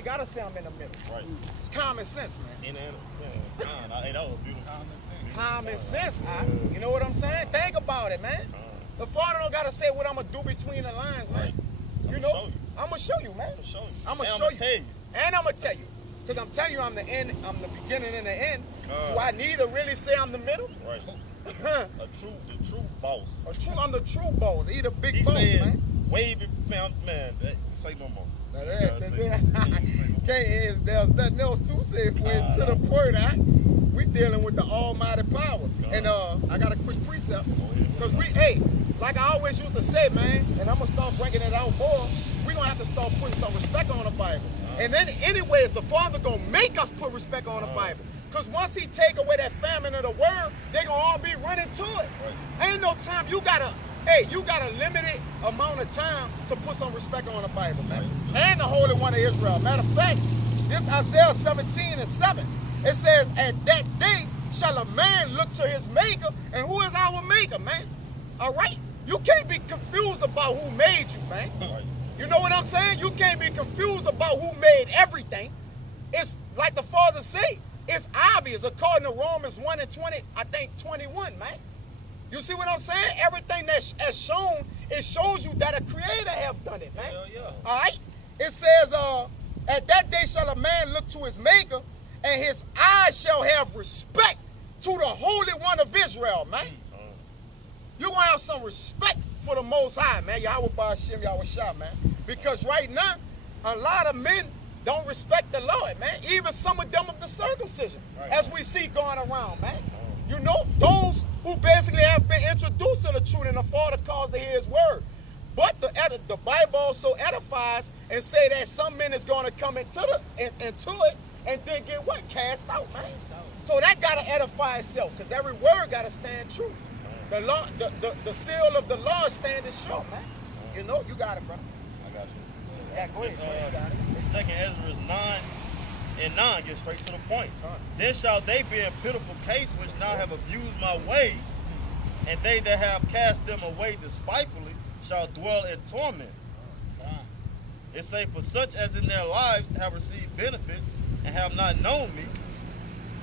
ain't gotta say I'm in the middle. Right. It's common sense, man. Hey, that was beautiful. Common sense, you know what I'm saying? Think about it, man. The Father don't gotta say what I'm gonna do between the lines, man. Right. You know, I'm gonna show you, man. I'm gonna show you. Tell you. And I'm gonna tell you. Because I'm telling you I'm the end, I'm the beginning and the end. Do I need to really say I'm the middle? Right. The true boss. I'm the true boss. He the big He boss, said, man. way before, man, say no more. There's nothing else to say for it to the point, we dealing with the almighty power. And I got a quick precept. Because like I always used to say, man, and I'm going to start bringing it out more, we're going to have to start putting some respect on the Bible. And then anyways, the Father going to make us put respect on the Bible. Because once he take away that famine of the word, they going to all be running to it. Right. Ain't no time. You got a limited amount of time to put some respect on the Bible, man. Right. And the Holy One of Israel. Matter of fact, this Isaiah 17:7, it says, at that day shall a man look to his maker. And who is our maker, man? All right? You can't be confused about who made you, man. Right. You know what I'm saying? You can't be confused about who made everything. It's like the Father said, it's obvious according to Romans 1 and 20, I think 21, man. You see what I'm saying? Everything that's shown, it shows you that a creator have done it, man. Hell yeah. All right? It says, at that day shall a man look to his maker, and his eyes shall have respect to the Holy One of Israel, man. You're going to have some respect for the Most High, man. Yahweh Ba'ashem, Yahweh Shah, man. Because right now, a lot of men don't respect the Lord, man. Even some of them of the circumcision, as we see going around, man. You know, those who basically have been introduced to the truth and the Father calls to hear his word. But the Bible also edifies and say that some men is going to come into it and then get what? Cast out, man. So that got to edify itself because every word got to stand true. The law, the seal of the law is standing sure, man. You know, you got it, bro. I got you. Yeah, go ahead, bro. You got it. Second Ezra is 9 and 9, get straight to the point. Then shall they be in pitiful case which now have abused my ways, and they that have cast them away despitefully shall dwell in torment. It say, for such as in their lives have received benefits and have not known me,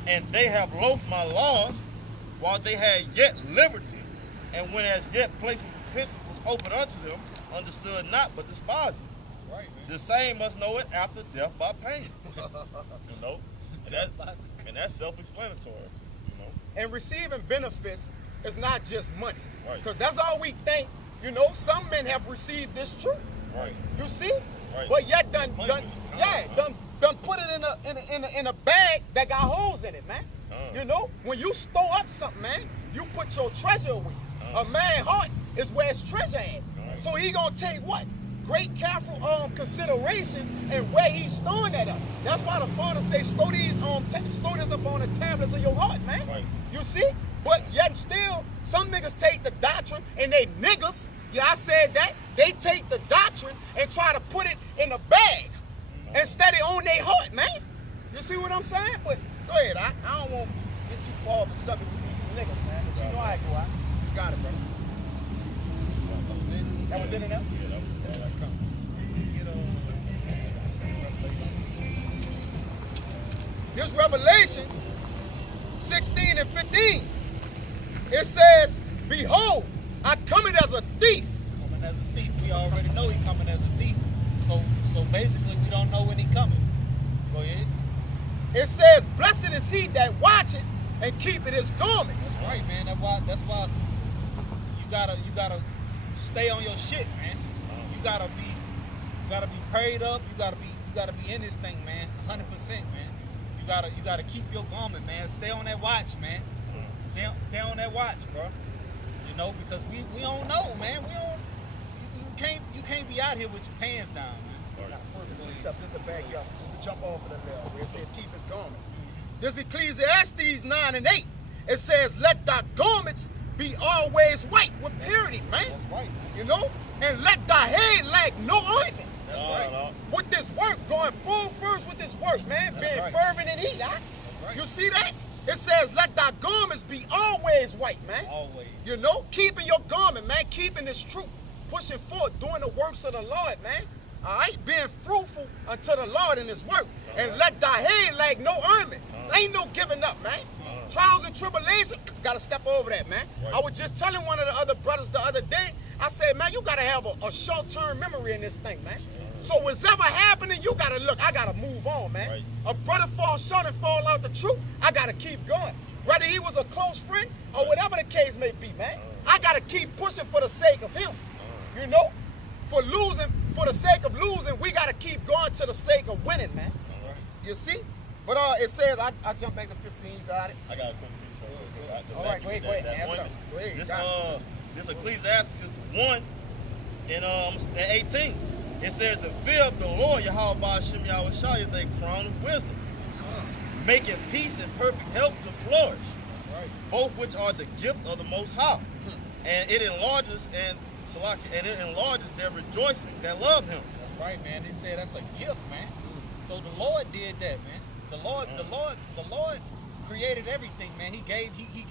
and they have loathed my laws, while they had yet liberty, and when as yet place of repentance was open unto them, understood not but despised it. Right, man. The same must know it after death by pain. You know, and that's self-explanatory. You know, and receiving benefits is not just money, right? Because that's all we think. You know, some men have received this truth, right? You see, right? But yet done put it in a bag that got holes in it, man. You know, when you store up something, man, you put your treasure away. A man's heart is where his treasure at. So he gonna take what? Great careful consideration and where he's storing that up. That's why the Father says, store this up on the tablets of your heart, man. Right. You see? But yet still, some niggas take the doctrine and they niggas, yeah, I said that, they take the doctrine and try to put it in a bag instead of on their heart, man. You see what I'm saying? But go ahead, I don't want to get too far of a subject with these niggas, man. But you know how I go out. You got it, bro. That was in and out? Yeah, that was This Revelation 16 and 15, it says, behold, I coming as a thief. Coming as a thief. We already know he coming as a thief. So basically we don't know when he coming. Go ahead. It says, blessed is he that watcheth and keepeth his garments. That's right, man. That's why you gotta stay on your shit, man. You gotta be prayed up. You gotta be in this thing, man. 100%, man. You gotta keep your garment, man. Stay on that watch, man. Stay on that watch, bro. You know, because we don't know, man. You can't be out here with your pants down, man. Not perfectly, except just to back you up, just to jump off of the level where it says keep his garments. This Ecclesiastes 9 and 8, it says, let thy garments be always white with purity, man. That's right. You know? And let thy head lack no ointment. That's right. With this work, going full first with this work, man. That's being right. fervent in heat, huh? Right. You see that? It says, let thy garments be always white, man. Always. You know? Keeping your garment, man. Keeping this truth. Pushing forth, doing the works of the Lord, man. All right, being fruitful unto the Lord in His work, and let thy head lag no army. Ain't no giving up, man. Trials and tribulation, gotta step over that, man. I was just telling one of the other brothers the other day. I said, man, you gotta have a short-term memory in this thing, man. So whatever happening, you gotta look. I gotta move on, man. A brother falls short and fall out the truth. I gotta keep going. Whether he was a close friend or whatever the case may be, man. I gotta keep pushing for the sake of him. You know, for the sake of losing, we gotta keep going to the sake of winning, man. You see? But it says, I jump back to 15. You got it? I got a quick piece. All right, wait. This Ecclesiastes 1 and 18. It says, the fear of the Lord, Yahweh Ba'ashem Yahweh Shai, is a crown of wisdom, making peace and perfect health to flourish, both which are the gift of the Most High. And it enlarges their rejoicing that love Him. That's right, man. They said that's a gift, man. So the Lord did that, man. The Lord created everything, man. He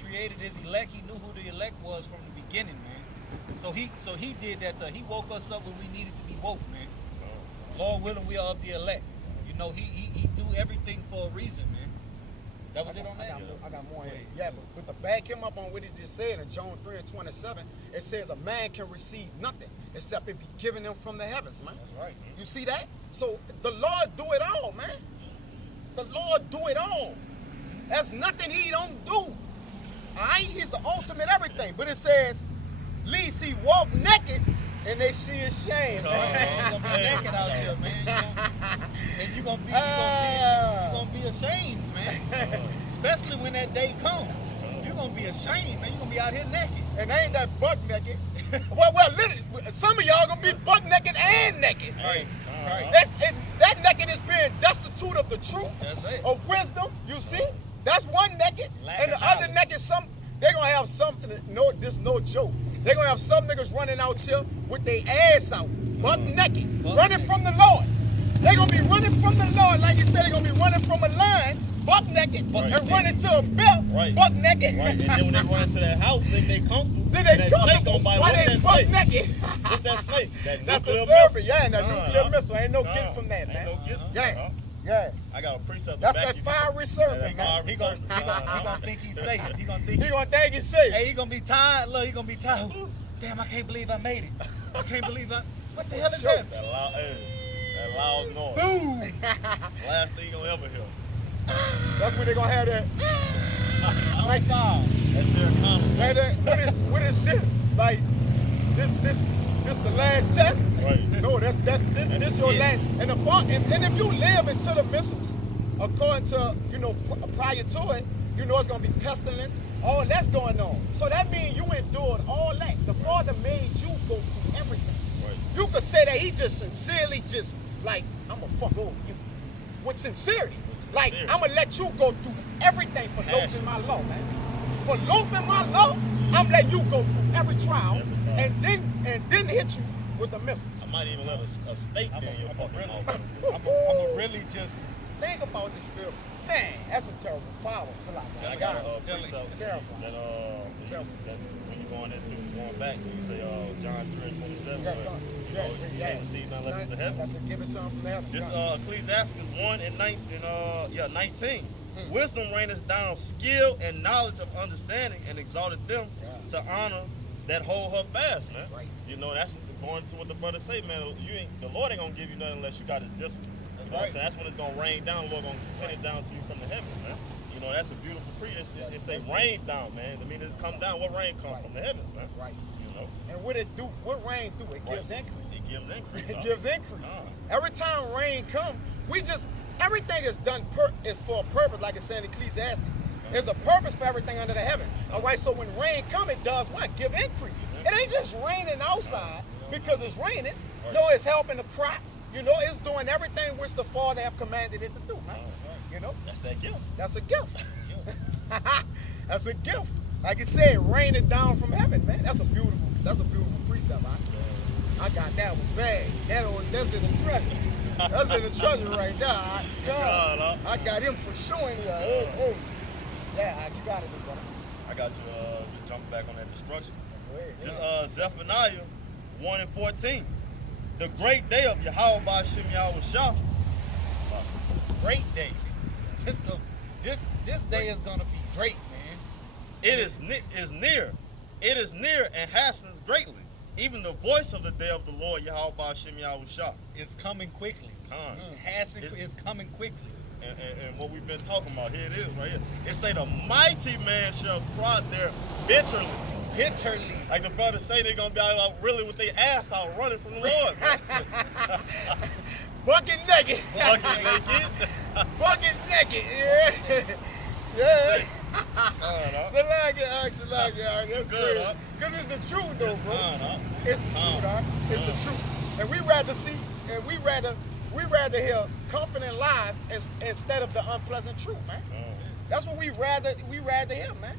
created His elect. He knew who the elect was from the beginning, man. So he did that. He woke us up when we needed to be woke, man. Lord willing, we are of the elect. You know, he do everything for a reason, man. That was it on that. I got more in here. Yeah, but to back him up on what he just said in John 3:27, it says a man can receive nothing except it be given him from the heavens, man. That's right. You see that? So the Lord do it all, man. The Lord do it all. There's nothing He don't do. All right? He's the ultimate everything. But it says, least he walk naked and they see his shame. You're gonna be naked out here, man. You're gonna be ashamed, man. Especially when that day comes. You're gonna be ashamed, man. You're gonna be out here naked. And ain't that buck naked? well, literally, some of y'all gonna be buck naked and naked. Right. That naked is being destitute of the truth, That's right. of wisdom. You see, that's one naked, Lack and the of other knowledge. naked. They're gonna have something. No, this no joke. They're gonna have some niggas running out here with their ass out, buck naked, running from the Lord. They're gonna be running from the Lord, like you said. They're gonna be running from a lion, buck naked, and running to a belt, buck naked. Right. And then when they run into that house, they comfortable. Then they that comfortable. snake gonna bite. Why What's they that buck snake? naked? What's that snake? That's the nuclear serpent, missile. yeah, and that nuclear missile. Ain't no getting from that, man. Ain't no getting. Yeah, yeah. I got a precept. That's that fiery serpent, man. He gonna think he's safe. He gonna He gonna think he's safe. Hey, he gonna be tired. Look, he gonna be tired. Damn, I can't believe I made it. I can't believe what the hell is that? That loud noise. Boom. Last thing you gonna ever hear. That's when they gonna have that. Like, That's Sarah Connor. what is this? Like, this the last test? Right. No, this your last. And the fault. And if you live into the missiles, according to prior to it, it's gonna be pestilence. All that's going on. So that means you endured all that. The Father made you go through everything. Right. You could say that He just sincerely just like, I'm gonna fuck over you. With sincerity. Like, I'm gonna let you go through everything for loafing my law, man. For loafing my law, I'm letting you go through every trial. And then hit you with the missiles. I might even let a steak be in your fucking mouth. I'm gonna really just Think about this film. Man, that's a terrible power, Salaki. I got a precept terrible. that when you're going back, when you say John 3:27, you can't receive none less than the heaven. That's a give it to him from the heaven. This Ecclesiastes 1 and 19. Wisdom raineth down skill and knowledge of understanding, and exalted them to honor that hold her fast, man. Right. That's going to what the brother say, man. The Lord ain't gonna give you nothing unless you got His discipline. You know what I'm saying? That's when it's gonna rain down. The Lord gonna send it down to you from the heavens, man. That's a beautiful preach. It say rains down, man. I mean, it's come down. What rain come from the heavens, man? Right. And what it do? What rain do? It gives increase. It gives increase. It gives increase. Every time rain come, everything is done is for a purpose, like it's saying in Ecclesiastes. There's a purpose for everything under the heaven. All right, so when rain come, it does what? Give increase. It ain't just raining outside because it's raining. No, it's helping the crop. It's doing everything which the Father have commanded it to do, man. That's that gift. That's a gift. That's a gift. Like you said, raining down from heaven, man. That's a beautiful precept. I got that one bad. That's in the treasure. That's in the treasure right there. I got him for sure in here. Hey. Yeah, you got it, brother. I got you. Just jumping back on that destruction. Go ahead, This Zephaniah 1 and 14. the great day of Yahweh Ba'Shem Yahweh Shah. Great day. This day is gonna be great, man. It is near. It is near and hastens greatly. Even the voice of the day of the Lord Yahweh Ba'Shem Yahweh Shah. It's coming quickly. It's It's coming quickly. And what we've been talking about, here it is right here. It say the mighty man shall cry there bitterly. Bitterly. Like the brothers say, they're gonna be out really with their ass out running from the Lord, man. Bucket naked. Bucket naked. Bucket naked. Yeah. Yeah. That's Good, huh? Because it's the truth, though, bro. It's the truth, huh? It's the truth. And we rather hear confident lies instead of the unpleasant truth, man. That's what we rather hear, man.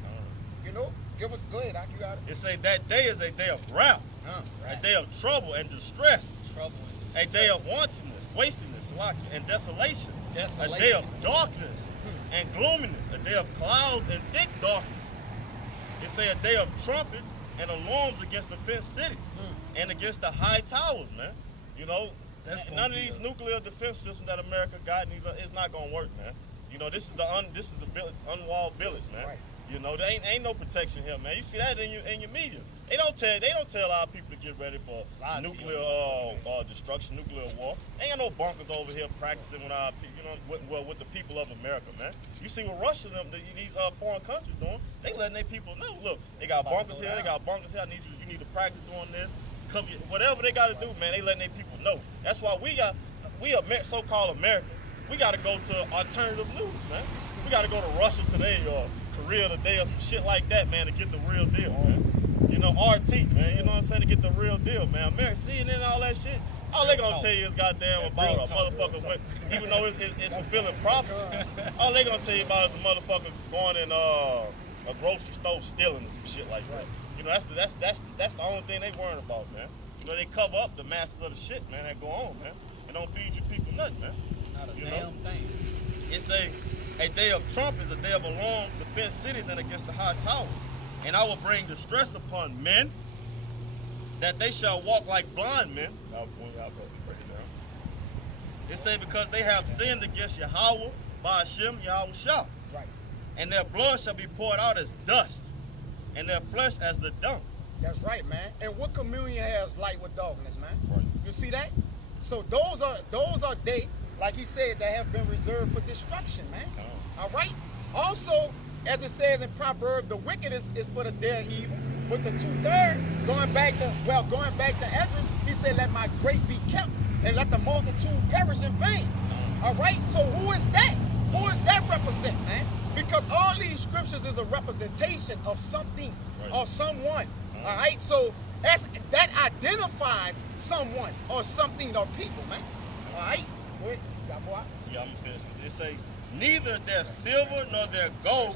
You know, go ahead, Doc, you got it. It say that day is a day of wrath, a day of trouble and distress, a day of wantonness, wastiness, and desolation, a day of darkness and gloominess, a day of clouds and thick darkness. It say a day of trumpets and alarms against the fenced cities and against the high towers, man. You know, none of these nuclear defense systems that America got, it's not gonna work, man. You know, this is the village, unwalled village, man. Right. You know, there ain't no protection here, man. You see that in your media. They don't tell our people to get ready for nuclear destruction, nuclear war. Ain't got no bunkers over here practicing with our people, with the people of America, man. You see what Russia and these foreign countries doing? They letting their people know. Look, they got bunkers here. They got bunkers here. You need to practice doing this. Cover whatever they got to do, man. They letting their people know. That's why we so-called Americans. We got to go to alternative news, man. We got to go to Russia Today or Korea Today or some shit like that, man, to get the real deal, man. You know, RT, man. You know what I'm saying? To get the real deal, man. America, CNN and all that shit. All they gonna tell you is goddamn about a motherfucker, even though it's fulfilling prophecy. All they gonna tell you about is a motherfucker going in a grocery store stealing or some shit like that. You know, that's the only thing they worrying about, man. You know, they cover up the masses of the shit, man, that go on, man. And don't feed your people nothing, man. Not a damn thing. It's a day of trumpets, a day of alarm, defense cities and against the high towers. And I will bring distress upon men, that they shall walk like blind men. It say because they have sinned against Yahweh, Ba'Shem, Yahweh Shah. Right. And their blood shall be poured out as dust, and their flesh as the dung. That's right, man. And what communion has light with darkness, man? Right. You see that? So those are they, like he said, that have been reserved for destruction, man. All right. Also, as it says in Proverbs, the wicked is for the day of evil. But the 2/3, going back to Esdras, he said, let my grape be kept and let the multitude perish in vain. All right. So who is that? Who is that represent, man? Because all these scriptures is a representation of something or someone. All right. So that identifies someone or something or people, man. All right. Wait, boy. Yeah, I'm gonna finish with this. It say, neither their silver nor their gold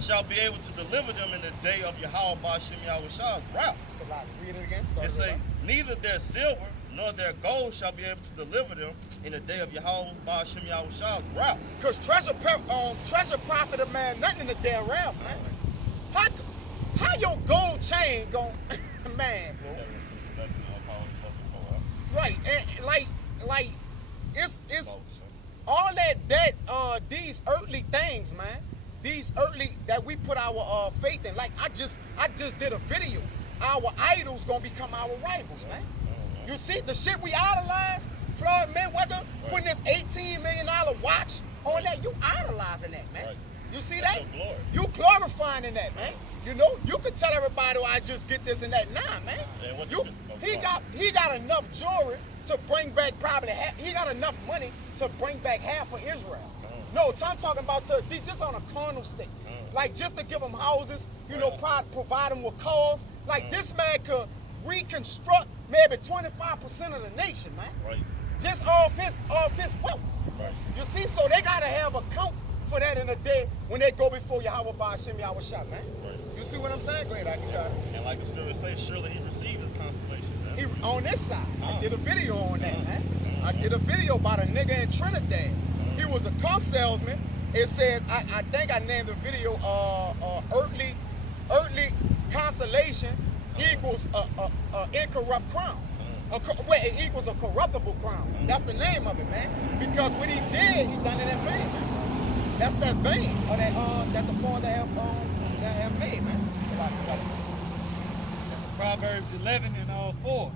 shall be able to deliver them in the day of Yahweh Ba'Shem Yahweh Shah's wrath. So read it again. It say, neither their silver nor their gold shall be able to deliver them in the day of Yahweh Ba'Shem Yahweh Shah's wrath. Because treasure profit a man nothing in the day of wrath, man. How your gold chain gon' man, bro? Right, and like it's all that these earthly things, man. These earthly that we put our faith in. Like I just did a video. Our idols gonna become our rivals, man. You see the shit we idolize, Floyd Mayweather putting this $18 million watch on that. You idolizing that, man. You see that? You glorifying in that, man. You know, you could tell everybody, I just get this and that. Nah, man. He got enough jewelry to bring back he got enough money to bring back half of Israel. No, I'm talking about just on a carnal state. Like just to give them houses, provide them with cars. Like this man could reconstruct maybe 25% of the nation, man. Right. Just off his wealth. Right. You see, so they gotta have a count for that in a day when they go before Yahweh Ba'Shem Yahweh Shah, man. Right. You see what I'm saying? Go ahead, I got it. And like the scripture says, surely he received his constellation, man. He on this side. I did a video on that, man. I did a video about a nigga in Trinidad. He was a car salesman. It said, I think I named the video earthly consolation equals incorrupt crown. Wait, it equals a corruptible crown. That's the name of it, man. Because what he did, he done it in vain, man. That's that vein, or that the Father have made, man. So like, This is Proverbs 11 and all 4.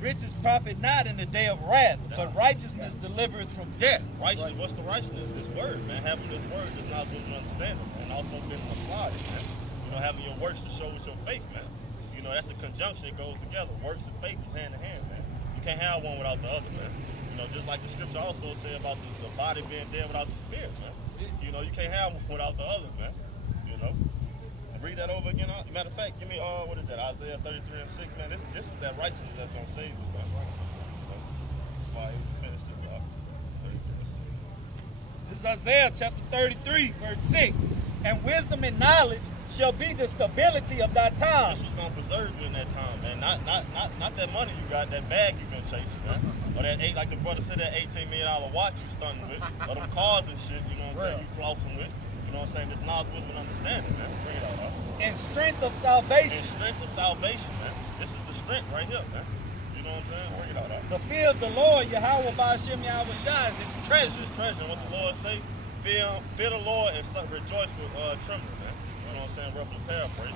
Riches profit not in the day of wrath, but righteousness delivereth from death. Righteousness, what's the righteousness? This word, man. Having this word is not what you understand it, and also being applied, man. You know, having your works to show with your faith, man. You know, that's a conjunction. It goes together. Works and faith is hand in hand, man. You can't have one without the other, man. You know, just like the scripture also said about the body being dead without the spirit, man. You know, you can't have one without the other, man. You know. Read that over again. Matter of fact, give me what is that? Isaiah 33 and 6, man. This is that righteousness that's gonna save you, man. Before I even finish this, 33 and 6. This is Isaiah chapter 33, verse 6. And wisdom and knowledge shall be the stability of thy time. This was gonna preserve you in that time, man. Not that money you got, that bag you've been chasing, man. Or that like the brother said, that $18 million watch you stunting with, or them cars and shit, you know what I'm saying, you flossing with. You know what I'm saying? This knowledge, wisdom, and understanding, man. Bring it out, huh? And strength of salvation. And strength of salvation, man. This is the strength right here, man. You know what I'm saying? Bring it out, huh? The fear of the Lord, Yahweh Ba'ashem Yahweh Shai, is his treasure. His treasure. What the Lord say? Fear the Lord and rejoice with trembling, man. You know what I'm saying? Roughly paraphrase.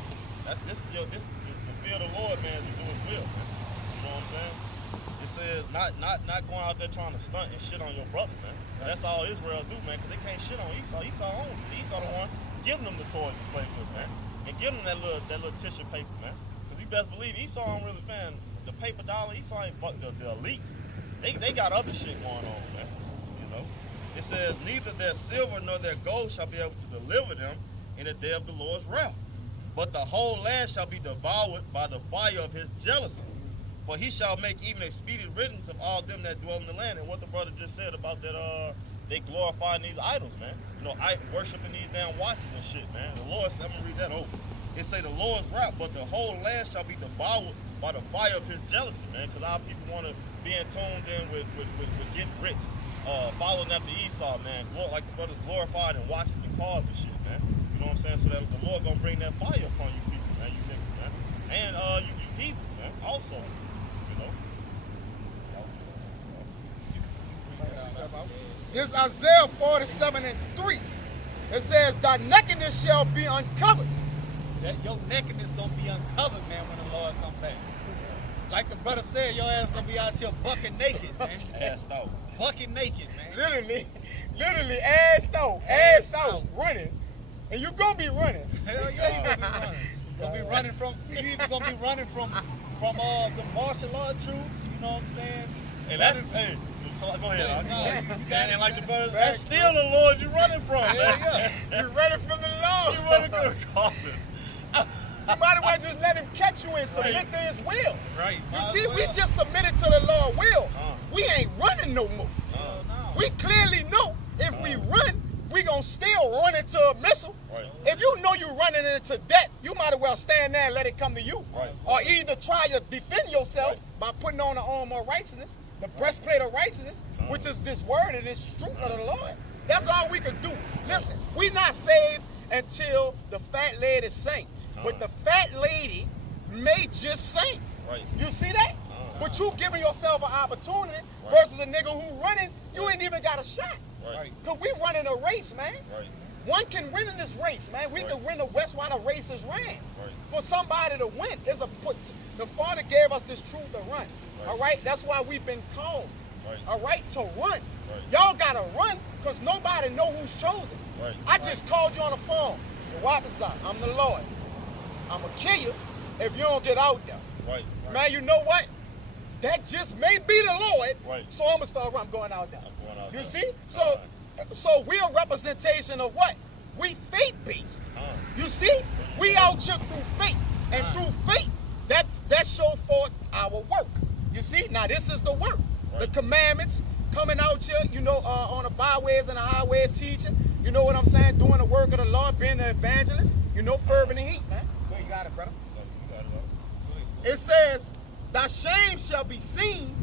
This is the fear of the Lord, man, to do His will, man. You know what I'm saying? It says not going out there trying to stunt and shit on your brother, man. That's all Israel do, man, because they can't shit on Esau. Esau owns it. Esau the one giving them the toys to play with, man, and giving them that little tissue paper, man. Because you best believe Esau don't really, man, the paper dollar. Esau ain't fuck the elites. They got other shit going on, man. You know. It says neither their silver nor their gold shall be able to deliver them in the day of the Lord's wrath, but the whole land shall be devoured by the fire of His jealousy. For He shall make even a speedy riddance of all them that dwell in the land. And what the brother just said about that, they glorifying these idols, man. You know, worshiping these damn watches and shit, man. The Lord said, I'm gonna read that over. It say the Lord's wrath, but the whole land shall be devoured by the fire of His jealousy, man. Because our people want to be in tuned in with getting rich, following after Esau, man. Like the brother glorified in watches and cars and shit, man. You know what I'm saying? So that the Lord gonna bring that fire upon you people, man. You niggas, man. And you heathen, man. Also. This Isaiah 47 and 3. It says, thy nakedness shall be uncovered. That your nakedness gonna be uncovered, man, when the Lord come back. Like the brother said, your ass gonna be out here bucking naked, man. Assed out. Bucking naked, man. Literally ass out, running. And you gonna be running. Hell yeah, you gonna be running. You either gonna be running from the martial law troops, you know what I'm saying? And that's, hey, so go ahead, and like the brothers, Right. that's still the Lord you're running from, man. Yeah. You're running from the Lord. You running from the causes. You might as well just let Him catch you and submit to His will. Right. You see, we just submitted to the Lord's will. We ain't running no more. No. We clearly know if we run, we gonna still run into a missile. Right. If you know you're running into debt, you might as well stand there and let it come to you. Right. Or either try to defend yourself by putting on the armor of righteousness, the breastplate of righteousness, which is this word and this truth of the Lord. That's all we could do. Listen, we not saved until the fat lady sing. But the fat lady may just sing. Right. You see that? But you giving yourself an opportunity versus a nigga who running, you ain't even got a shot. Right. Because we running a race, man. Right. One can win in this race, man. We can win the West while the race is ran. Right. For somebody to win, the Father gave us this truth to run. All right? That's why we've been called. Right. All right? To run. Right. Y'all got to run because nobody know who's chosen. Right. I just called you on the phone. I'm the Lord. I'm going to kill you if you don't get out there. Right. Man, you know what? That just may be the Lord. Right. So I'm going to start running. I'm going out there. I'm going out You there. see? So we're a representation of what? We faith-based. You see? We out here through faith. And through faith, that show forth our work. You see? Now this is the work. Right. The commandments, coming out here, on the byways and the highways teaching. You know what I'm saying? Doing the work of the Lord, being an evangelist. Fervent and heat, man. Well, you got it, brother. It says, thy shame shall be seen.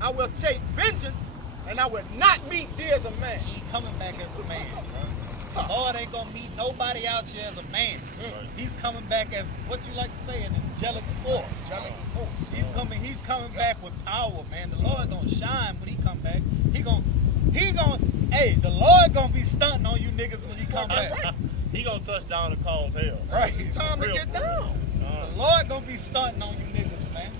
I will take vengeance, and I will not meet thee as a man. He ain't coming back as a man, bro. The Lord ain't gonna meet nobody out here as a man. Right. He's coming back as what you like to say, an angelic force. He's coming back with power, man. The Lord gonna shine when he come back. He gonna hey, the Lord gonna be stunting on you niggas when he come back. He gonna touch down and cause hell. Right. It's time to Real get for real. down. The Lord gonna be stunting on you niggas, man.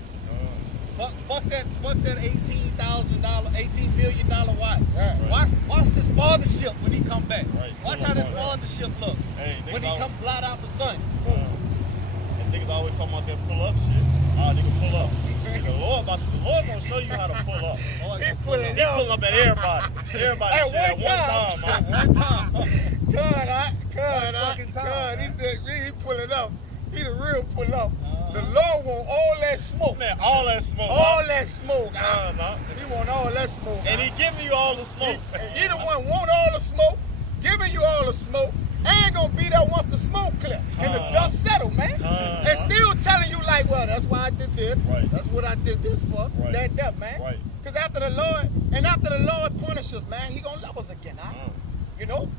Fuck that $18 million watch. Right. Watch this fathership when he come back. Right. Watch how this fathership look Hey, when he come blot out the sun. And niggas always talking about that pull up shit. Nigga pull up. See, the Lord gonna show you how to pull up. Lord He gonna pulling He pulling up at everybody. Everybody At shit at one one time, man. one time. God, fucking time. he pulling up. He the real pull up. The Lord want all that smoke. Man, all that smoke. All that smoke. No. He want all that smoke. And he giving you all the smoke. He the one want all the smoke, giving you all the smoke, and gonna be there once the smoke clear and the dust settle, man. And still telling you like, well, that's why I did this. Right. That's what I did this for. Right. That, man. Right. Because after the Lord punishes, man, he gonna love us again, huh? You know,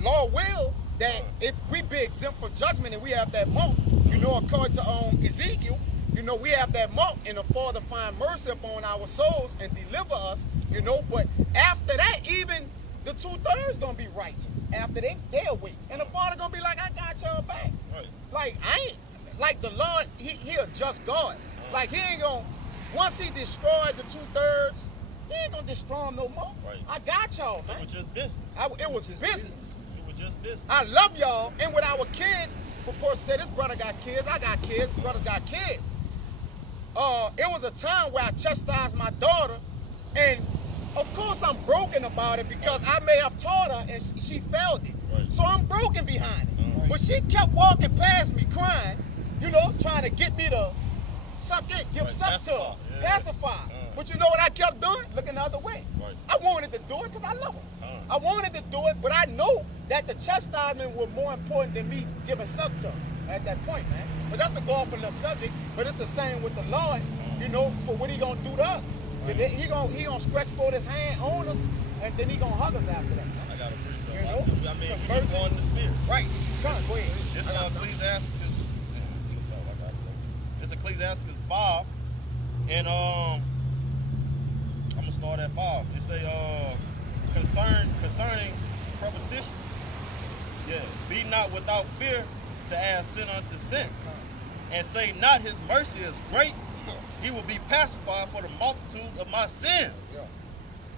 Lord will that if we be exempt from judgment and we have that mark, you know, according to Ezekiel, you know, we have that mark and the Father find mercy upon our souls and deliver us, you know, but after that, even the 2/3 gonna be righteous. After they'll wait. And the Father gonna be like, I got y'all back. Right. Like, I ain't, like the Lord, he a just God. Like, he ain't gonna, once he destroyed the 2/3, he ain't gonna destroy them no more. Right. I got y'all, It man. was just business. It was business. It was just business. I love y'all. And with our kids, of course, said this brother got kids, I got kids, brothers got kids. It was a time where I chastised my daughter, and of course I'm broken about it because I may have taught her and she failed it. Right. So I'm broken behind it. Right. But she kept walking past me crying, you know, trying to get me to suck it, give Right, suck to her, pacify. Yeah. pacify. But you know what I kept doing? Looking the other way. Right. I wanted to do it because I love her. I wanted to do it, but I know that the chastisement was more important than me giving suck to her at that point, man. But that's the go off on the subject. But it's the same with the Lord, you know, for what he gonna do to us. Right. He gonna stretch forth his hand on us, and then he gonna hug us after that. Man. I got a precept. You know? I mean, we Conversion. just in the spirit. Right. Come on, go ahead. This I got something. Ecclesiastes 5, and I'm gonna start at 5. It say concerning repetition. Yeah, be not without fear to add sin unto sin, and say not his mercy is great. He will be pacified for the multitudes of my sins. Yeah.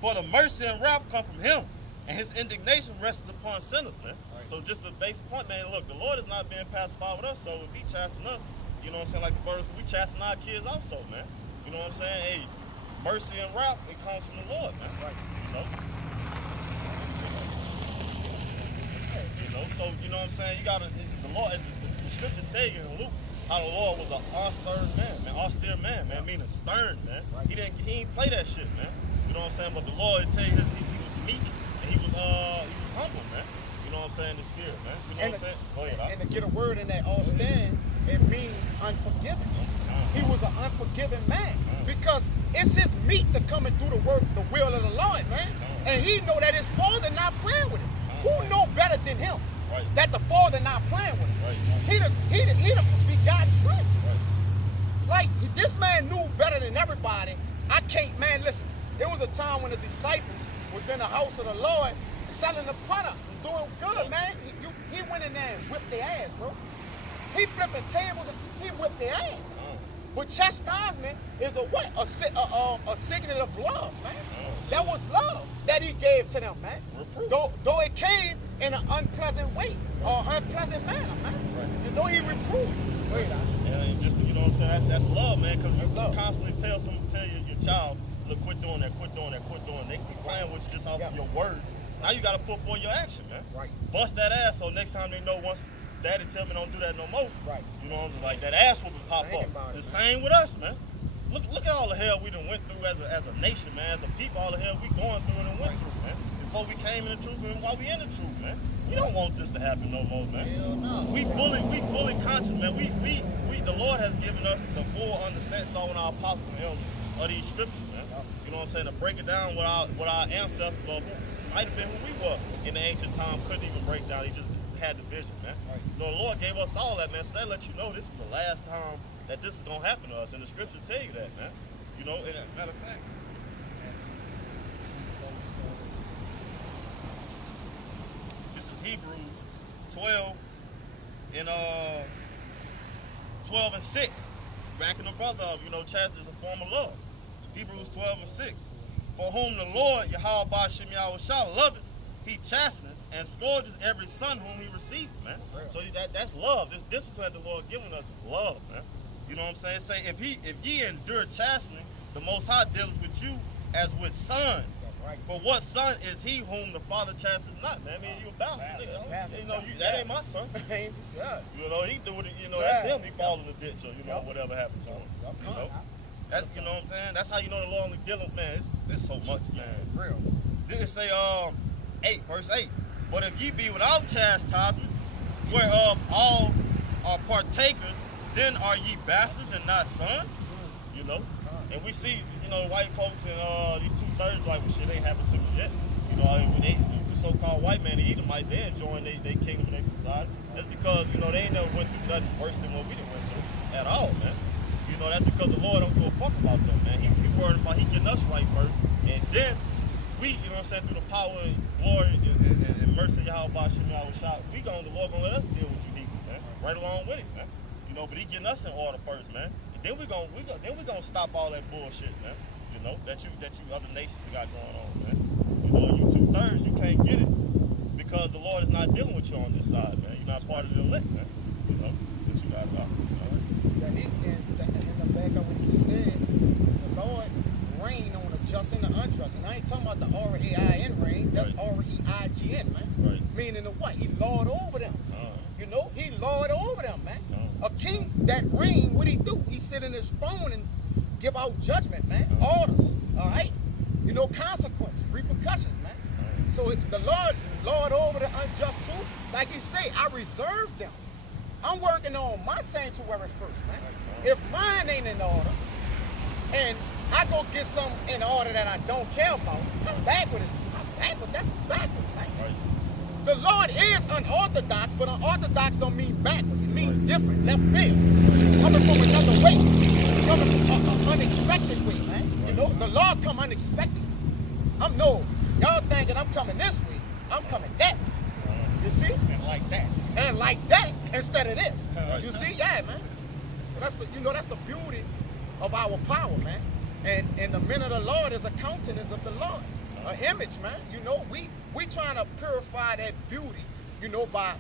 For the mercy and wrath come from him, and his indignation rests upon sinners, man. Right. So just the basic point, man, look, the Lord is not being pacified with us, so if he chasten us, you know what I'm saying, like the birds, we chasten our kids also, man. You know what I'm saying? Hey, mercy and wrath, it comes from the Lord, man. Right. You know, so, you know what I'm saying, you gotta, the Lord, the scripture tell you in Luke, how the Lord was an austere man, meaning stern, man. Right. He ain't play that shit, man. You know what I'm saying? But the Lord tell you he was meek and he was humble, man. You know what I'm saying? The spirit, man. You know what I'm saying? Go ahead. And to get a word in that austere, it means unforgiving. He was an unforgiving man because it's his meat to come and do the work, the will of the Lord, man. And he know that his Father not playing with him. Who know better than him? Right. That the Father not playing with him. Right. He the begotten son. Right. Like, this man knew better than everybody. I can't, man, listen. There was a time when the disciples was in the house of the Lord selling the products and doing good, man. He went in there and whipped their ass, bro. He flipping tables and he whipped their ass. But chastisement is a what? A signet of love, man. That was love that he gave to them, man. Though it came in an unpleasant way or unpleasant manner, man. Right. You know, he reproved. Wait, And just, you know what I'm saying, that's love, man, because you love. constantly tell your child, look, quit doing that, quit doing that, quit doing that. They quit playing with you just off of your words. Now you got to put forth your action, man. Right. Bust that ass so next time they know once daddy tell me don't do that no more. Right. You know, like that ass whooping pop Think up. about it, The man. same with us, man. Look at all the hell we done went through as a nation, man, as a people, all the hell we going through and went through, man. Before we came in the truth and while we in the truth, man. We don't want this to happen no more, man. Hell no. We fully conscious, man. We the Lord has given us the full understanding, so when our apostles and elders of these scriptures, man. You know what I'm saying? To break it down with our ancestors of might have been who we were in the ancient time, couldn't even break down. He just had the vision, man. Right. You know, the Lord gave us all that, man. So that lets you know this is the last time that this is gonna happen to us, and the scriptures tell you that, man. You know, and matter of fact. This is Hebrews 12 and 12 and 6. Backing the brother up, you know, chastity is a form of love. Hebrews 12 and 6. For whom the Lord, Yahweh Ba'Shem Yahushua, loveth, he chastens and scourges every son whom he receives, man. So that's love. This discipline the Lord giving us is love, man. You know what I'm saying? Say, if ye endure chastening, the Most High deals with you as with sons. Right. For what son is he whom the Father chastens not, man? I mean, you a bastard, nigga. Bastard. You know, that ain't my son. Yeah. You know, he do it, you know, Yeah. that's him. He fall in the ditch or, you know, whatever happened to him. You know? That's, you know what I'm saying? That's how you know the Lord only dealing, man. It's so much, man. Real. Did it say, 8, verse 8? But if ye be without chastisement, whereof all are partakers, then are ye bastards and not sons? You know? And we see, you know, white folks and these 2/3 like, well, shit ain't happened to me yet. You know, when they, the so-called white man, the Edomites, they enjoying their kingdom and their society. That's because, you know, they ain't never went through nothing worse than what we done went through at all, man. You know, that's because the Lord don't give a fuck about them, man. He worried about he getting us right first. And then we, you know what I'm saying, through the power and glory and mercy of Yahweh Ba'Shem Yahushua, the Lord gonna let us deal with you people, man. Right along with it, man. You know, but he getting us in order first, man. And then we gonna stop all that bullshit, man. You know, that you other nations got going on, man. You know, you 2/3, you can't get it because the Lord is not dealing with you on this side, man. You're not part of the elect, man. You know, what you got about. In the back of what you just said, the Lord reign on the just and the unjust. And I ain't talking about the R-A-I-N reign. That's Right. R-E-I-G-N, man. Right. Meaning the what? He lord over them. You know, he lord over them, man. A king that reign, what he do? He sit in his throne and give out judgment, man. Orders, all right? You know, consequences, repercussions, man. So the Lord over the unjust too. Like he say, I reserve them. I'm working on my sanctuary first, man. If mine ain't in order, and I go get some in order that I don't care about, I'm backward. That's backwards, man. Right. The Lord is unorthodox, but unorthodox don't mean backwards. It means different, left field. Coming from another way. Coming from an unexpected way, man. You know, the Lord come unexpected. Y'all thinking I'm coming this way. I'm coming that way. You see? And like that. And like that instead of this. Right. You see? Yeah, man. So that's the beauty of our power, man. And the men of the Lord is a countenance of the Lord. An image, man. You know, we trying to purify that beauty, you know, by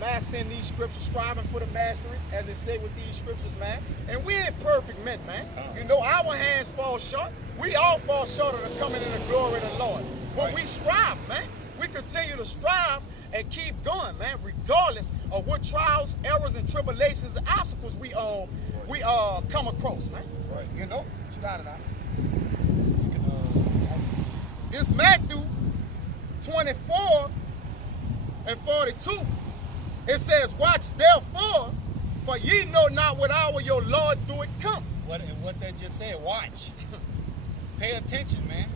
mastering these scriptures, striving for the masteries, as it say with these scriptures, man. And we ain't perfect men, man. You know, our hands fall short. We all fall short of the coming in the glory of the Lord. But we strive, man. We continue to strive and keep going, man, regardless of what trials, errors, and tribulations and obstacles we come across, man. Right. You know, what you got it out. It's Matthew 24 and 42. It says, watch therefore, for ye know not what hour your Lord doeth come. What they just said, watch. Pay attention, man.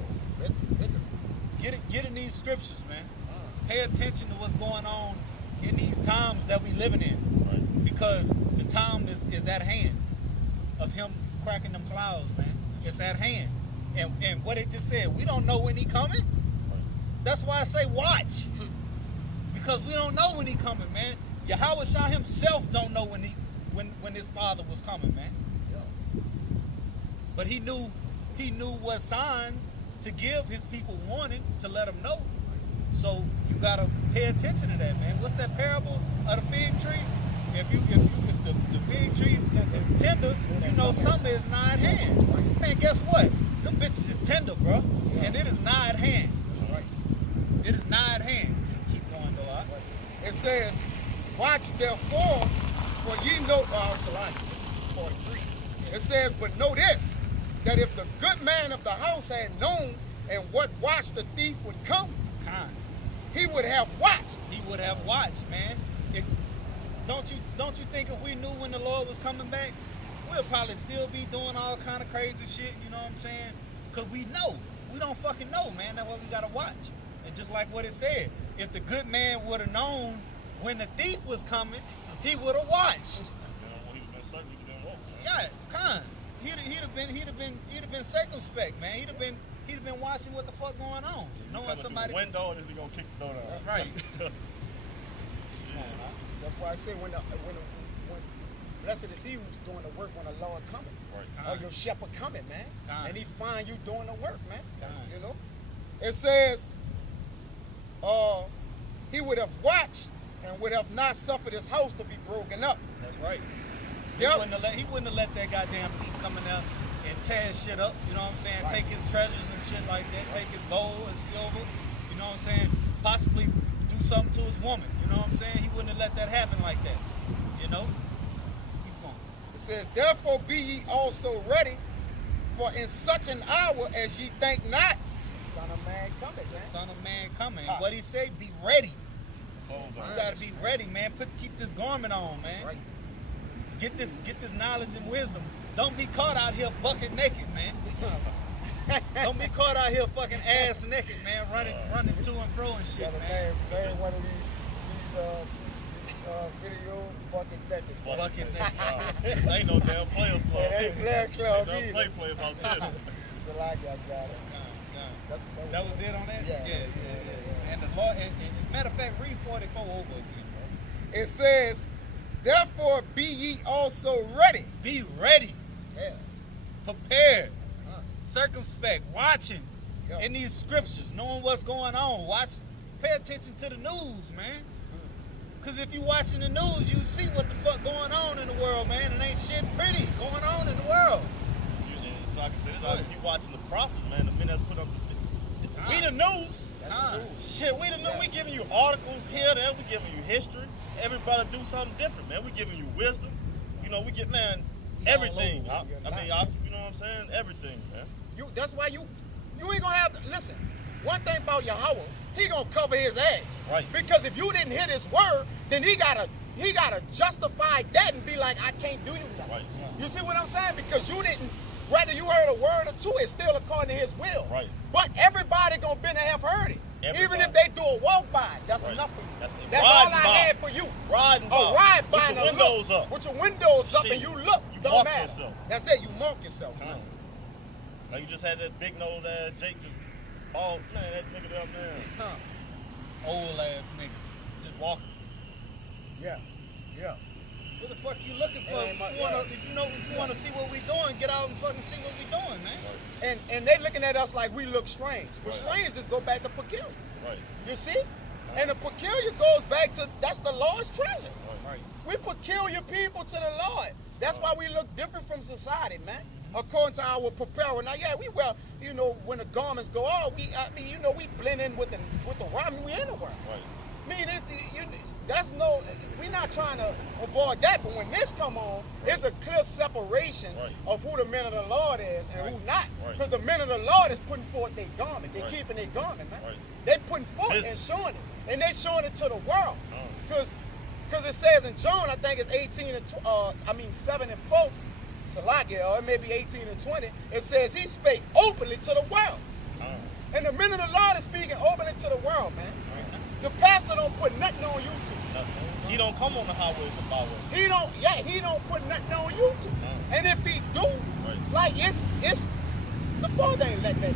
Get in these scriptures, man. Pay attention to what's going on in these times that we living in. Right. Because the time is at hand of him cracking them clouds, man. It's at hand. And what it just said, we don't know when he coming. That's why I say watch. Because we don't know when he coming, man. Yahweh Shah himself don't know when his father was coming, man. But he knew what signs to give his people warning to let them know. So you gotta pay attention to that, man. What's that parable of the fig tree? If the fig tree is tender, you know summer is nigh at hand. Man, guess what? Them bitches is tender, bro. And it is nigh at hand. It is nigh at hand. Keep going though, huh? It says, watch therefore, for ye know, it's a lot, this is 43. It says, but know this, that if the good man of the house had known and what watch the thief would come, he would have watched. He would have watched, man. Don't you think if we knew when the Lord was coming back, we'll probably still be doing all kind of crazy shit, you know what I'm saying? Because we know we don't fucking know, man. That's what we gotta watch. And just like what it said, if the good man would have known when the thief was coming, he would have watched. Yeah, con. He'd have been circumspect, man. He'd have been watching what the fuck going on. Knowing somebody. Window, and is he gonna kick the door down? Right. That's why I say when blessed is he who's doing the work when the Lord cometh. Right. Or your shepherd coming, man. Kind. And he find you doing the work, man. Kind. You know? It says, he would have watched and would have not suffered his house to be broken up. That's right. Yep. He wouldn't have let that goddamn thief come in there and tear his shit up. You know what I'm saying? Right. Take his treasures and shit like that. Take his gold, his silver. You know what I'm saying? Possibly do something to his woman. You know what I'm saying? He wouldn't have let that happen like that. You know? Keep going. It says, therefore be ye also ready, for in such an hour as ye think not, the Son of Man cometh, The man. Son of Man coming. Ah. What he say? Be ready. Clothes You on. gotta be ready, man. Keep this garment on, man. Right. Get this knowledge and wisdom. Don't be caught out here bucket naked, man. Don't be caught out here fucking ass naked, man, running to and fro and shit, Got a man. name one of these videos, fucking naked. Bucket naked. This ain't no damn players club. It ain't player club Ain't either. no play about this. The lie got it. That's That was it on that? Yeah. And the law, and matter of fact, read 44 over again, bro. It says, therefore be ye also ready. Be ready, Yeah. prepared, Huh. circumspect, watching Yeah. in these scriptures, knowing what's going on. Pay attention to the news, man. Because if you watching the news, you see what the fuck going on in the world, man. And ain't shit pretty going on in the world. It's like I said, it's like you watching the prophets, man. The men that's put up. We the news. Huh. Shit, we the news. We giving you articles here, there. We giving you history. Everybody do something different, man. We giving you wisdom. You know, we get, man, everything. all over your you know what I'm saying? Everything, man. That's why you ain't gonna have, listen, one thing about Yahweh, he gonna cover his ass. Right. Because if you didn't hit his word, then he gotta justify that and be like, I can't do you nothing. Right. You see what I'm saying? Because you didn't, whether you heard a word or two, it's still according to his will. Right. But everybody gonna been to have heard it. Everybody. Even if they do a walk by, that's Right. enough for you. That's all riding I by. had for you. Riding by. A ride by With and your a windows look. up. With your windows up Shit. and you look. You Don't mark matter. yourself. That's it. You mark yourself. Like you just had that big nose ass Jake just bald, man, that nigga there, man. Huh. Old ass nigga. Just walking. Yeah. Yeah. What the fuck you looking for? Hey, If you wanna see what we doing, get out and fucking see what we doing, man. And they looking at us like we look strange. But Right. strange just go back to peculiar. Right. You see? And the peculiar goes back to, that's the Lord's treasure. Right. We peculiar people to the Lord. That's why we look different from society, man. According to our apparel. Now, yeah, we wear, you know, when the garments go off, we blend in with the world. I mean, we in the world. Right. I mean, we're not trying to avoid that, but when this come on, it's a clear separation Right. of who the men of the Lord is and who not. Right. Because the men of the Lord is putting forth their garment. They're Right. keeping their garment, man. Right. They putting forth and Business. showing it. And they showing it to the world. Oh. Because it says in John, I think it's 7 and 4, Salakia, or it may be 18 and 20, it says he spake openly to the world. Oh. And the men of the Lord is speaking openly to the world, man. The pastor don't put nothing on YouTube. Nothing. He don't come on the highways and byways. He don't put nothing on YouTube. And if he do, Right. like it's the Father ain't letting that.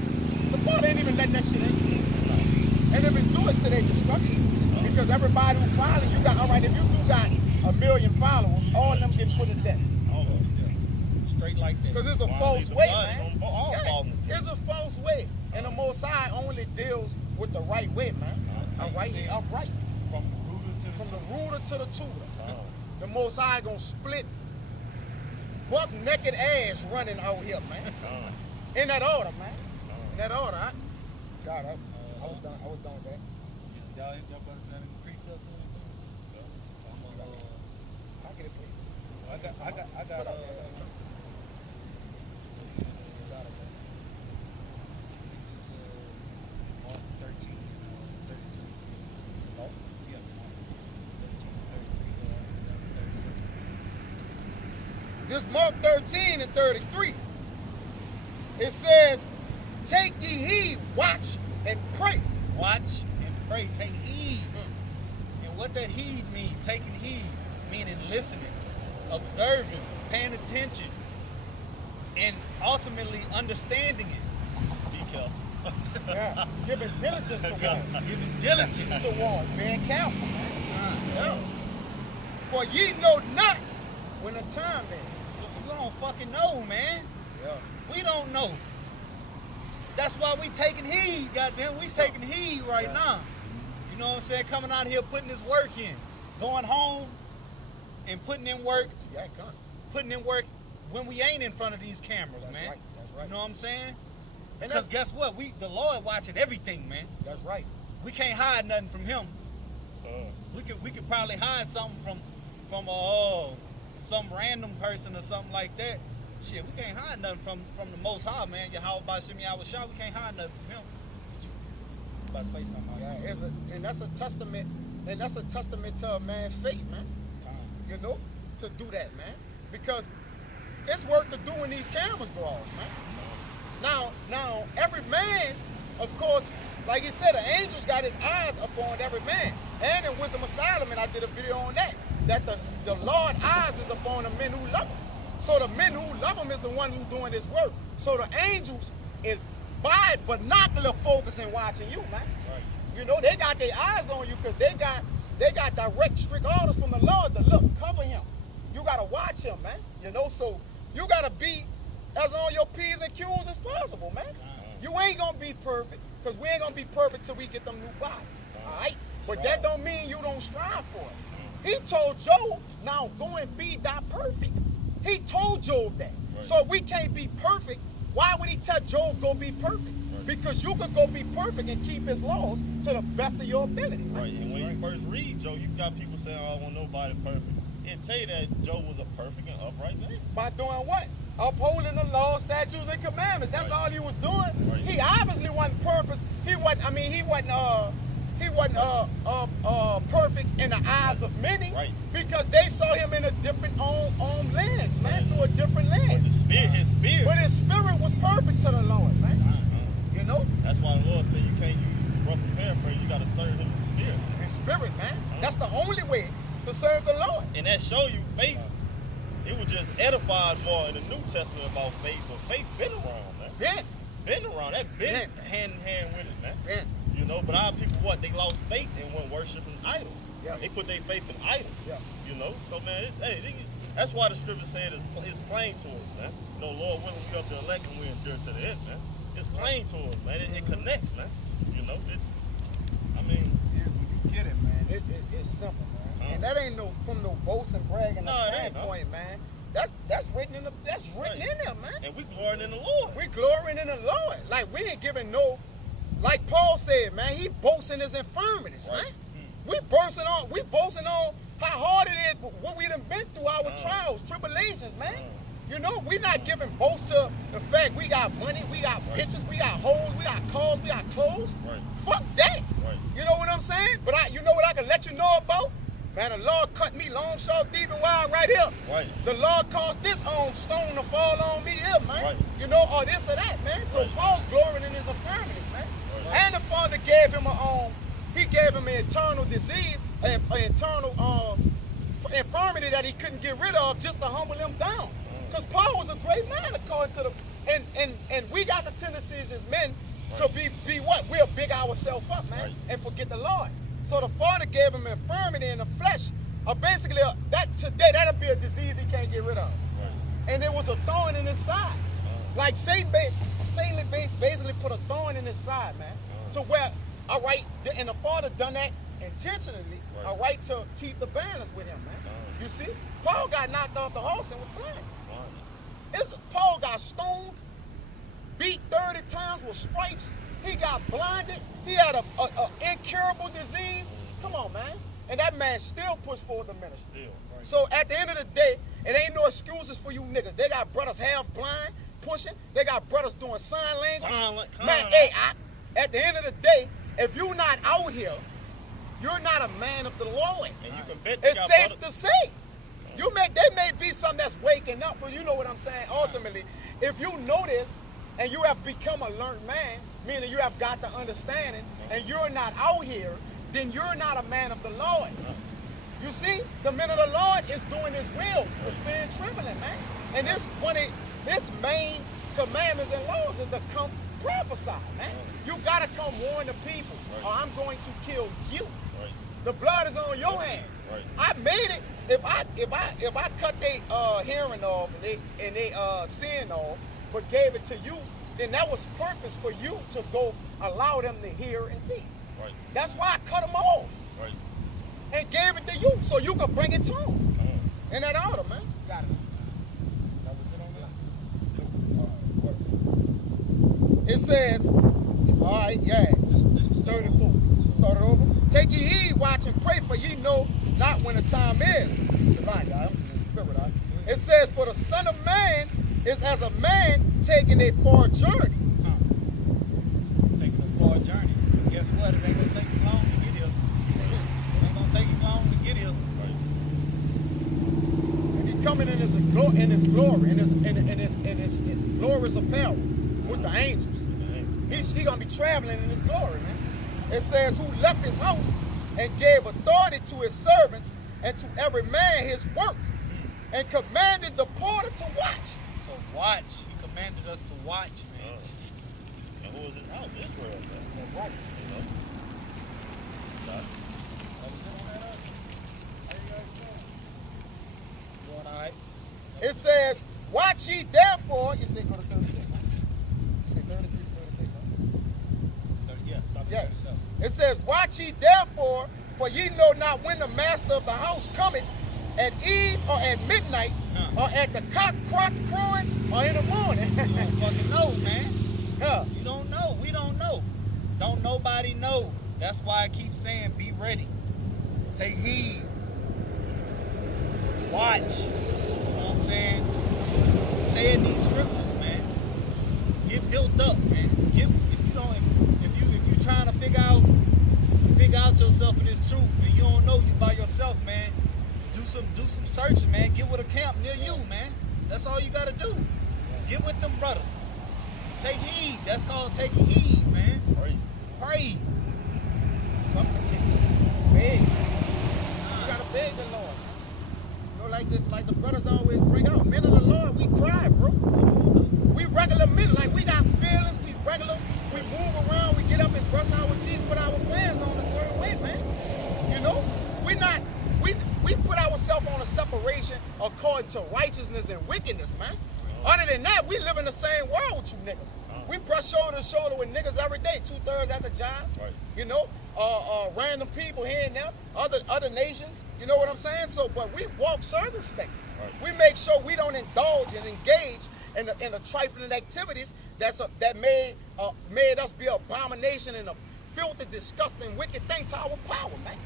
The Father ain't even letting that shit in. And if it do, it's to their destruction. Because everybody who following you got, all right, if you do got 1 million followers, all of them get put to death. All of it. Straight like that. Because it's a Why false leave the way, body? man. Don't all fall in the It's a false way. And the Most High only deals with the right way, man. All right, See? upright. From the rooter to the From the tutor. ruler to the tutor. Oh. The Most High gonna split buck naked ass running out here, man. Oh. In that order, man. In that order, huh? God, I was done. I was done with that. Y'all brothers got any precepts or anything? I'm gonna, I'll get it for you. I got it's, Mark 13, 33. Oh. Yeah, Mark 13, 33, 37. This Mark 13 and 33. It says, take ye heed, watch and pray. Watch and pray. Take heed. And what that heed mean? Taking heed, meaning listening, observing, paying attention, and ultimately understanding it. Be careful. Yeah. Giving diligence to warns. Giving diligence. To warns. Being careful. Yeah. For ye know not when the time is. We don't fucking know, man. Yeah. We don't know. That's why we taking heed, goddamn. We taking heed right now. You know what I'm saying? Coming out here, putting this work in, going home, and putting in work. Yeah, come. Putting in work when we ain't in front of these cameras, That's man. right. That's right. You know what I'm saying? And Because guess what? The Lord watching everything, man. That's right. We can't hide nothing from Him. We could probably hide something from some random person or something like that. Shit, we can't hide nothing from the Most High, man. Yahweh Bashim Yahweh Shah, we can't hide nothing from Him. You about to say something? Yeah, and that's a testament to a man's faith, man. You know, to do that, man. Because it's work to do when these cameras go off, man. Now, every man, of course, like he said, the angels got his eyes upon every man. And in Wisdom of Solomon, I did a video on that the Lord's eyes is upon the men who love him. So the men who love him is the one who's doing this work. So the angels is by binocular focusing watching you, man. Right. You know, they got their eyes on you because they got direct, strict orders from the Lord to look, cover him. You gotta watch him, man. You know, so you gotta be as on your P's and Q's as possible, man. You ain't gonna be perfect, because we ain't gonna be perfect till we get them new bodies. Alright? But that don't mean you don't strive for it. He told Job, now go and be thy perfect. He told Job that. Right. So if we can't be perfect, why would he tell Job go be perfect? Right. Because you could go be perfect and keep his laws to the best of your ability. Right, and when you first read Job, you got people saying, "Oh, I want nobody perfect." It tell you that Job was a perfect and upright man. By doing what? Upholding the law, statutes, and commandments. That's all he was doing. Right. He obviously wasn't purpose. He wasn't perfect in the eyes of many. Right. Because they saw him in a different lens, man, through a different But lens. his spirit. But his spirit was perfect to the Lord, man. You know? That's why the Lord said you can't use rough and paraphrase. You got to serve him in spirit. His spirit, man. That's the only way to serve the Lord. And that show you faith. It was just edified more in the New Testament about faith, but faith been around, man. Been around. That been hand in hand with it, man. Been. You know, but our people, what? They lost faith and went worshiping idols. Yeah. They put their faith in idols. Yeah. You know, so man, that's why the scripture said it's plain to us, man. You know, Lord willing, we up to elect and we endure to the end, man. It's plain to us, man. It connects, man. You know, Yeah, when you get it, man, it's simple, man. And that ain't from no boast and bragging standpoint, man. That's written in there, man. And we glorying in the Lord. We glorying in the Lord. Like we ain't giving no, like Paul said, man, he boasts in his infirmities, Right. man. We boasting on how hard it is, what we done been through, our trials, tribulations, man. You know, we not giving boast to the fact we got money, we got pictures, we got hoes, we got cars, we got clothes. Right. Fuck that. Right. You know what I'm saying? But you know what I can let you know about? Man, the Lord cut me long, short, deep, and wide right here. Right. The Lord caused this stone to fall on me here, man. Right. You know, or this or that, man. So Right. Paul glorying in his infirmities, man. Right. And the Father gave him he gave him an eternal disease, an eternal infirmity that he couldn't get rid of just to humble him down. Because Paul was a great man according to and we got the tendencies as men to be what? We'll big ourselves up, man, Right. and forget the Lord. So the Father gave him infirmity in the flesh. Basically, that'll be a disease he can't get rid of. Right. And it was a thorn in his side. Like Satan basically put a thorn in his side, man. To where, all right, and the Father done that intentionally, Right. all right, to keep the balance with him, man. You see? Paul got knocked off the horse and was blind. Paul got stoned, beat 30 times with stripes. He got blinded. He had a incurable disease. Come on, man. And that man still pushed forward the ministry. Still. Right. So at the end of the day, it ain't no excuses for you niggas. They got brothers half blind, pushing. They got brothers doing sign language. Man, hey, at the end of the day, if you're not out here, you're not a man of the Lord. And you can bet they It's got safe brothers- to say. They may be something that's waking up, but you know what I'm saying. Ultimately, if you notice, and you have become a learned man, meaning you have got the understanding, and you're not out here, then you're not a man of the Lord. You see, the man of the Lord is doing his will with fear and trembling, man. And this main commandments and laws is to come prophesy, man. You gotta come warn the people, or I'm going to kill you. The blood is on your hand. I made it. If I cut their hearing off and they sin off, but gave it to you, then that was purpose for you to go allow them to hear and see. That's why I cut them off and gave it to you so you could bring it to them. In that order, man. Got it. That was it on that? It says, all right, yeah, This is 34. Start it over. Take ye heed, watch and pray, for ye know not when the time is. Tonight, y'all. I'm in the spirit, all right? It says, for the Son of Man is as a man taking a far journey. Taking a far journey. Guess what? It ain't gonna take him long to get here. It ain't gonna take him long to get here. And he coming in his glory, in his glorious apparel with the angels. He gonna be traveling in his glory, man. It says, who left his house and gave authority to his servants and to every man his work, and commanded the porter to watch. To watch. He commanded us to watch, man. And who was his house? Israel, man. That's right. You know? That was it on that? How you guys doing? Doing all right? It says, watch ye therefore. You say go to 36, huh? You say 33, 36, huh? Yeah, stop Yeah. at 37. It says, watch ye therefore, for ye know not when the master of the house cometh, at eve or at midnight, or at the cock crowing, or in the morning. You don't fucking know, man. Yeah. You don't know. We don't know. Don't nobody know. That's why I keep saying be ready. Take heed. Watch. You know what I'm saying? Stay in these scriptures, man. Get built up, man. If you're trying to figure out yourself in this truth and you don't know you by yourself, man, do some searching, man. Get with a camp near you, man. That's all you gotta do. Get with them brothers. Take heed. That's called taking heed, man. Pray. Something big. You gotta beg the Lord. You know, like the brothers always bring out. Men of the Lord, we cry, bro. We regular men, like we got feelings, we regular, we move around, we get up and brush our teeth, put our plans on a certain way, man. You know? We put ourselves on a separation according to righteousness and wickedness, man. Other than that, we live in the same world with you niggas. We brush shoulder to shoulder with niggas every day, 2/3 at the job. You know, random people here and there, other nations. You know what I'm saying? So, but we walk circumspect. We make sure we don't indulge and engage in the trifling activities that made us be an abomination and a filthy, disgusting, wicked thing to our power, man.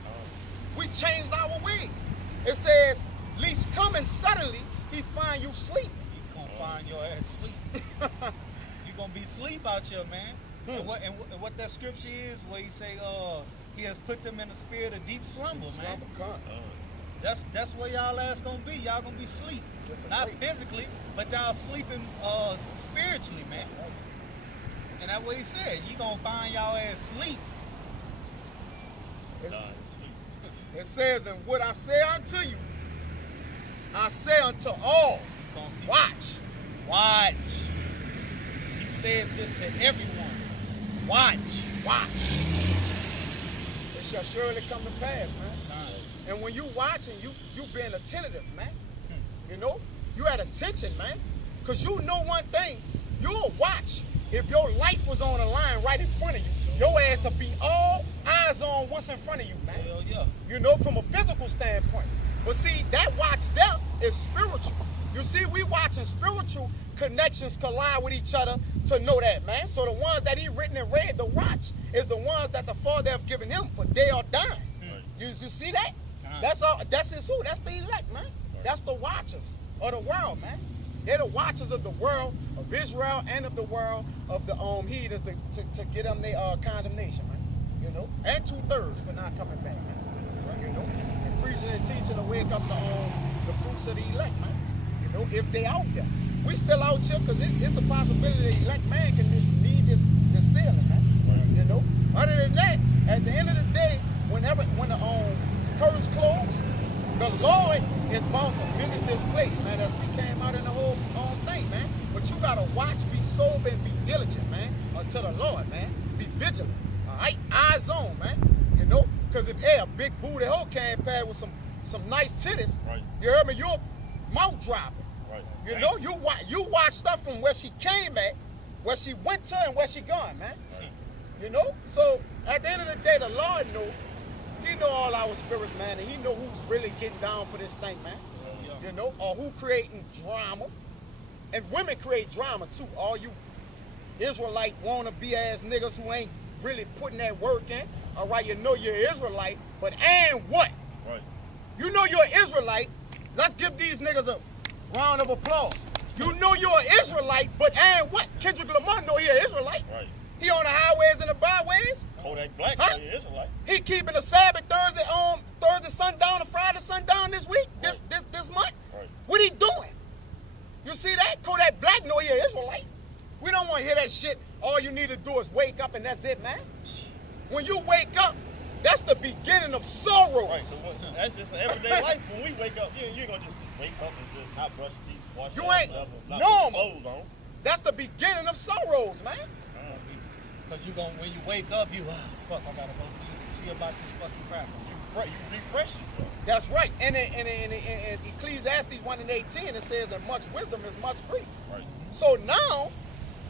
We changed our ways. It says, least coming suddenly, he find you sleep. You gonna find your ass sleep. You gonna be sleep out here, man. And what that scripture is, where he say, he has put them in a spirit of deep slumber, man. That's where y'all ass gonna be. Y'all gonna be sleep. Not physically, but y'all sleeping spiritually, man. And that's what he said. You gonna find y'all ass sleep. It says, and what I say unto you, I say unto all, watch. He says this to everyone. Watch. It shall surely come to pass, man. And when you watching, you being attentive, man. You know, you at attention, man. Because you know one thing, you'll watch if your life was on the line right in front of you. Your ass will be all eyes on what's in front of you, man. Hell yeah. You know, from a physical standpoint. But see, that watch there is spiritual. You see, we watching spiritual connections collide with each other to know that, man. So the ones that he written and read, the watch, is the ones that the Father have given him, for they are dying. You see that? That's all. That's his who? That's the elect, man. That's the watchers of the world, man. They're the watchers of the world, of Israel, and of the world of the heathens to get them their condemnation, man. You know, and 2/3 for not coming back, man. You know, and preaching and teaching to wake up the fruits of the elect, man. You know, if they out there. we still out here because it's a possibility that elect man can need this ceiling, man. Right. You know. Other than that, at the end of the day, when the curtains close, the Lord is bound to visit this place, man. As we came out in the whole thing, man. But you gotta watch, be sober, and be diligent, man, unto the Lord, man. Be vigilant, all right? Eyes on, man. You know, because if a big booty hoe came past with some nice titties, Right. you heard me? You're mouth dropping. Right. You know, you watch stuff from where she came at, where she went to, and where she gone, man. Right. You know? So at the end of the day, the Lord know. He know all our spirits, man, and he know who's really getting down for this thing, man. You know, or who creating drama. And women create drama too. All you Israelite wannabe ass niggas who ain't really putting that work in. All right, you know you're Israelite, but and what? Right. You know you're Israelite. Let's give these niggas a round of applause. You know you're an Israelite, but and what? Kendrick Lamar know he an Israelite. Right. He on the highways and the byways. Kodak Black, Huh? you Israelite. He keeping the Sabbath Thursday sundown to Friday sundown this week, this month. Right. What he doing? You see that? Kodak Black know he an Israelite. We don't want to hear that shit. All you need to do is wake up and that's it, man. When you wake up, that's the beginning of sorrow. Right. So that's just everyday life. When we wake up, you're gonna just wake up and just not brush your teeth, wash You your ass, ain't whatever, not normal. put clothes on. That's the beginning of sorrows, man. Because when you wake up, fuck, I gotta go see about this fucking crap. You refresh yourself. That's right. And in Ecclesiastes 1:18, it says that much wisdom is much grief. Right. So now,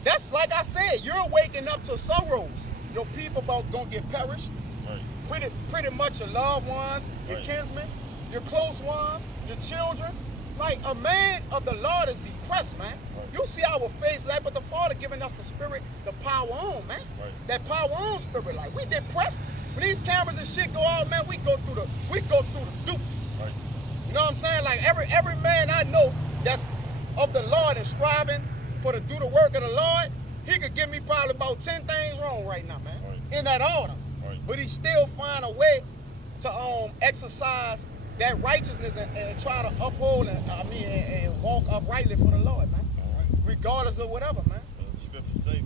that's like I said, you're waking up to sorrows. Your people about gonna get perished. Right. Pretty much your loved ones, your Right. kinsmen, your close ones, your children. Like a man of the Lord is depressed, man. Right. You see our faces, but the Father giving us the spirit, the power on, man. Right. That power on spirit. Like we depressed. When these cameras and shit go out, man, we go through the dupe. Right. You know what I'm saying? Like every man I know that's of the Lord and striving to do the work of the Lord, he could give me probably about 10 things wrong right now, man. Right. In that order. Right. But he still find a way to exercise that righteousness and try to uphold and walk uprightly for the Lord, man. All right. Regardless of whatever, man. The scripture say,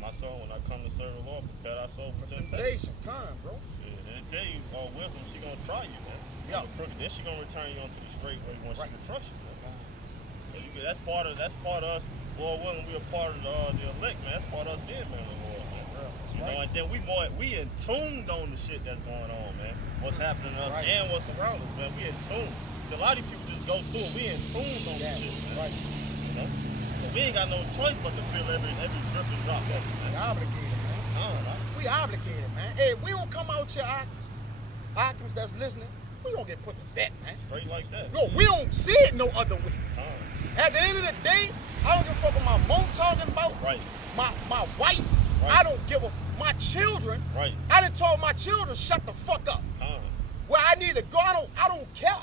my son, when I come to serve the Lord, prepare thy soul for temptation. Temptation, come, bro. Shit, and it tell you, wisdom, she gonna try you, man. Yeah. Crooked, then she gonna return you onto the straight way once Right. she can trust you, man. So that's part of us. Lord willing, we a part of the elect, man. That's part of us being man of the Lord, man. You know, and then we in tune on the shit that's going on, man. What's happening to us Right. and what's around us, man. We in tune. So a lot of people just go through it. We in tune on the shit, man. Right. You know? So we ain't got no choice but to feel every drip and drop of it, We man. obligated, man. All right. We obligated, man. Hey, we don't come out here, Occupants that's listening, we gonna get put to death, man. Straight like that. No, we don't see it no other way. All right. At the end of the day, I don't give a fuck what my mom talking about. Right. My wife. Right. I don't give a my children. Right. I done told my children shut the fuck up. Where I need to go, I don't care.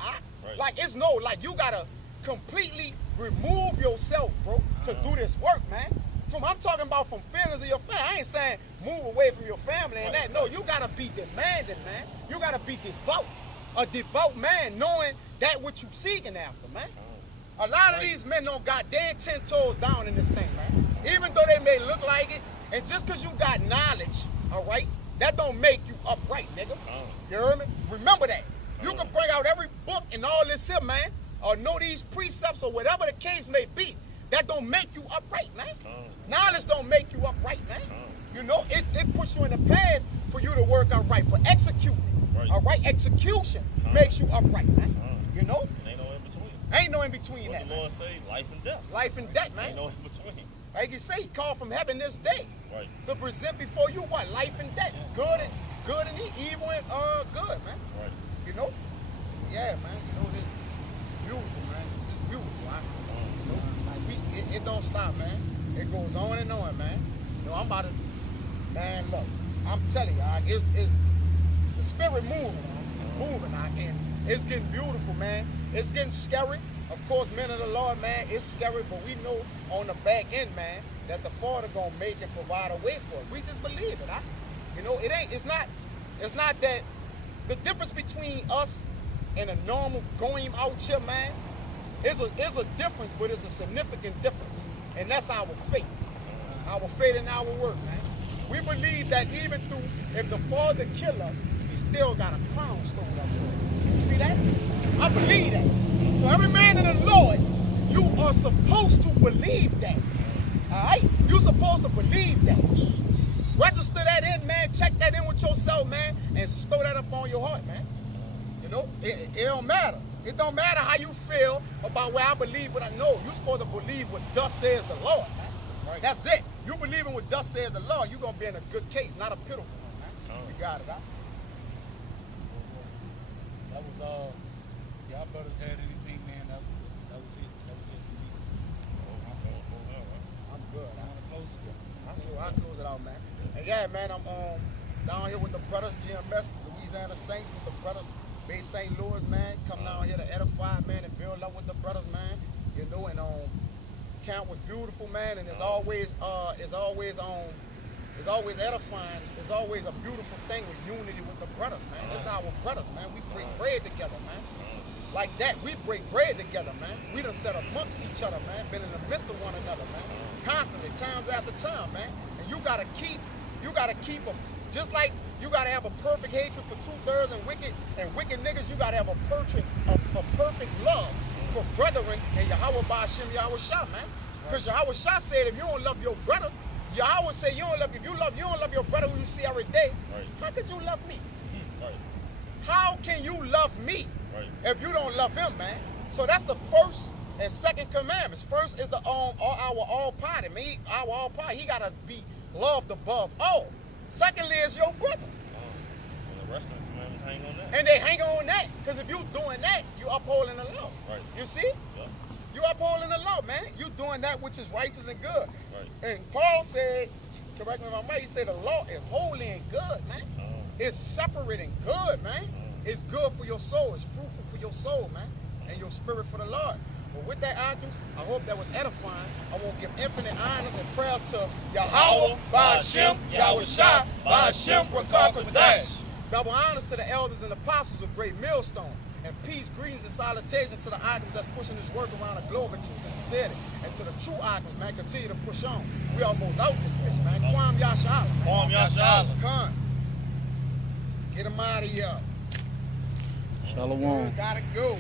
Right. Like it's no, like you gotta completely remove yourself, bro, to do this work, man. I'm talking about from feelings of your family. I ain't saying move away from your family and Right. that. No, you gotta be demanding, man. You gotta be devout. A devout man knowing that what you seeking after, man. A lot of these men don't got dead 10 toes down in this thing, man. Even though they may look like it, and just because you got knowledge, all right, that don't make you upright, nigga. You heard me? Remember that. You can bring out every book and all this here, man, or know these precepts or whatever the case may be. That don't make you upright, man. Knowledge don't make you upright, man. You know, it puts you in the path for you to work upright, but executing, Right. all right, execution makes you upright, man. You know? And ain't no in between. Ain't no in between What that, the man. Lord say, life and death. Life and death, Ain't man. no in between. Like you say, he called from heaven this day Right. to present before you what? Life and death. Good and evil and good, man. Right. You know? Yeah, man. You know, it's beautiful, man. It's beautiful, man. You know? Like it don't stop, man. It goes on and on, man. You know, I'm about to, man, look, I'm telling you, it's the spirit moving, and it's getting beautiful, man. It's getting scary. Of course, men of the Lord, man, it's scary, but we know on the back end, man, that the Father gonna make and provide a way for it. We just believe it, You know, it's not that the difference between us and a normal going out here, man, It's a difference, but it's a significant difference. And that's our faith. Our faith and our work, man. We believe that even through, if the Father kill us, he still got a crown stolen up for us. You see that? I believe that. So every man in the Lord, you are supposed to believe that. All right? You're supposed to believe that. Register that in, man. Check that in with yourself, man. And store that up on your heart, man. You know, it don't matter. It don't matter how you feel about where I believe what I know. You're supposed to believe what thus says the Lord, man. Right. That's it. You believing what thus says the Lord, you're going to be in a good case, not a pitiful one, man. You got it, huh? That was, y'all brothers had anything, man, that was it. That was it for me. I'm good. I want to close it. I'll close it out, man. And yeah, man, I'm down here with the brothers, GMS, Louisiana Saints, with the brothers, Bay St. Louis, man. Come down here to edify, man, and build up with the brothers, man. You know, and camp was beautiful, man, and it's always edifying. It's always a beautiful thing with unity with the brothers, man. It's our brothers, man. We break bread together, man. Like that, we break bread together, man. We done sat amongst each other, man. Been in the midst of one another, man. Constantly, times after time, man. And you gotta keep them. Just like you gotta have a perfect hatred for 2/3 and wicked niggas, you gotta have a perfect love for brethren and Yahweh Ba'ashem Yahweh Shah, man. Because Yahweh Shah said if you don't love your brother, Yahweh say you don't love your brother who you see every day, right. How could you love me? Right. How can you love me if you don't love him, man? So that's the first and second commandments. First is our all party. Me, our all party. He gotta be loved above all. Secondly is your brother. And the rest of the commandments hang on that. And they hang on that. Because if you doing that, you upholding the law. Right. You see? Yeah. You upholding the law, man. You doing that which is righteous and good. Right. And Paul said, correct me if I'm right, he said the law is holy and good, man. It's separate and good, man. It's good for your soul. It's fruitful for your soul, man. And your spirit for the Lord. But with that, Agnes, I hope that was edifying. I want to give infinite honors and prayers to Yahweh, Ba'ashem, Yahweh Shah, Ba'ashem, Rakah Kodash. Double honors to the elders and apostles of Great Millstone. And peace, greetings, and salutations to the Agnes that's pushing this work around the globe in truth and sincerity. And to the true Agnes, man, continue to push on. We almost out this bitch, man. Kwam Yashala. Kwam Yashala. Come. Get him out of here. Shalom. Gotta go.